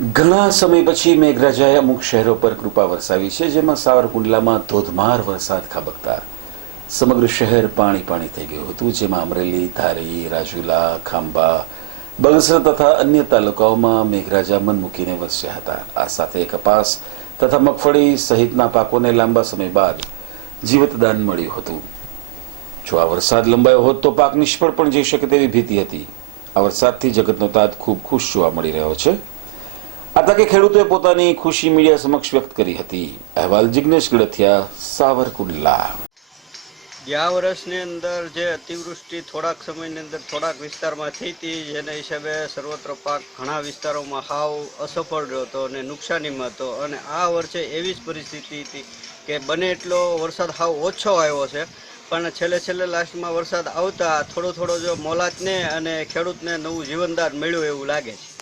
ઘણા સમય પછી મેઘરાજાએ અમુક શહેરો પર કૃપા વરસાવી છે, જેમાં સાવરકુંડલામાં ધોધમાર વરસાદ ખાબકતા. સમગ્ર શહેર પાણી પાણી થઈ ગયું હતું, જેમાં અમરેલી, ધારી, રાજુલા, ખાંભા બગસર તથા અન્ય તાલુકાઓમાં મેઘરાજા મન મૂકીને વરસ્યા હતા. આ સાથે કપાસ તથા મગફળી સહિતના પાકોને લાંબા સમય બાદ જીવતદાન મળ્યું હતું. જો આ વરસાદ લંબાયો હોત તો પાક નિષ્ફળ પણ જઈ શકે તેવી ભીતિ હતી. આ વરસાદથી જગતનો તાત ખૂબ ખુશ જોવા મળી રહ્યો છે. આ તકે ખેડૂતોએ પોતાની ખુશી મીડિયા સમક્ષ વ્યક્ત કરી હતી. અહેવાલ જિગ્નેશ ગળથિયા સાવરકુંડલા. ગયા વર્ષની અંદર જે અતિવૃષ્ટિ થોડાક સમયની અંદર થોડાક વિસ્તારમાં થઈ હતી, જેના હિસાબે સર્વત્ર પાક ઘણા વિસ્તારોમાં હાવ અસફળ રહ્યો હતો અને નુકસાનીમાં હતો. અને આ વર્ષે એવી જ પરિસ્થિતિ હતી કે બને એટલો વરસાદ હાવ ઓછો આવ્યો છે, પણ છેલ્લે છેલ્લે લાસ્ટમાં વરસાદ આવતા થોડો થોડો જો મોલાતને અને ખેડૂતને નવું જીવનદાર મળ્યું એવું લાગે છે.